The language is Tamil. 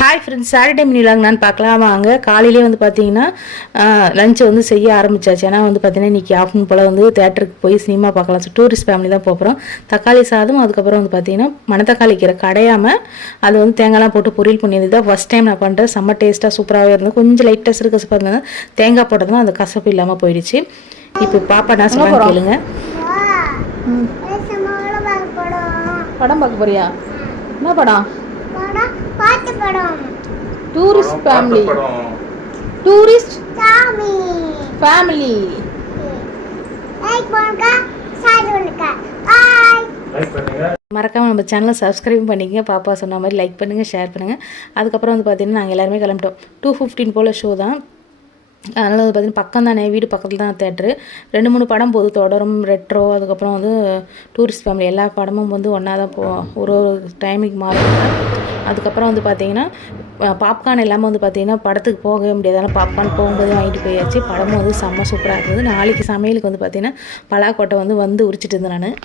Hi friends, Saturday mini vlog நான் பார்க்கலாம் வாங்க. காலையிலே வந்து பார்த்தீங்கன்னா லஞ்சை வந்து செய்ய ஆரம்பிச்சாச்சு. ஏன்னா வந்து பார்த்தீங்கன்னா இன்றைக்கி ஆஃப்டர்நூன் போல் வந்து தேட்டருக்கு போய் சினிமா பார்க்கலாம். டூரிஸ்ட் ஃபேமிலி தான் போகிறோம். தக்காளி சாதம், அதுக்கப்புறம் வந்து பார்த்தீங்கன்னா மணத்தக்காளி கீரை கடையாமல் அது வந்து தேங்காய்லாம் போட்டு பொரியல் பண்ணியது தான் ஃபஸ்ட் டைம் நான் பண்ணுறேன். செம்ம டேஸ்ட்டாக சூப்பராகவே இருந்தது. கொஞ்சம் லைட்டாக சிறு கசப்பாக இருந்தது. தேங்காய் போட்டதுனா அந்த கசப்பு இல்லாமல் போயிடுச்சு. இப்போ பாப்பா நான் சொல்ல கேளுங்க. படம் பார்க்க போறியா? என்ன படம்? Tourist family. Tourist family. மறக்காம நம்ம சேனலை சப்ஸ்கிரைப் பண்ணிக்கங்க. பாப்பா சொன்ன மாதிரி லைக் பண்ணுங்கள், ஷேர் பண்ணுங்கள். அதுக்கப்புறம் வந்து பார்த்தீங்கன்னா நாங்கள் எல்லாருமே கிளம்பிட்டோம். 2:15 போல் ஷோ தான். அதனால் வந்து பார்த்திங்கன்னா பக்கம் தானே, வீடு பக்கத்தில் தான் தேட்ரு. 2-3 படம் போகுது. தொடரும், ரெட்ரோ, அதுக்கப்புறம் வந்து டூரிஸ்ட் ஃபேமிலி. எல்லா படமும் வந்து ஒன்றா தான் ஒரு டைமிங் மாறும். அதுக்கப்புறம் வந்து பார்த்திங்கன்னா பாப்கார்ன் எல்லாமே வந்து பார்த்திங்கன்னா படத்துக்கு போகவே முடியாது. அதனால் பாப்கார்ன் போகும்போது வாங்கிட்டு போயாச்சு. படமும் வந்து செம்ம சூப்பராக இருந்தது. நாளைக்கு சமையலுக்கு வந்து பார்த்திங்கன்னா பலாக்கொட்டை வந்து உரிச்சிட்டு இருந்தேன் நான்.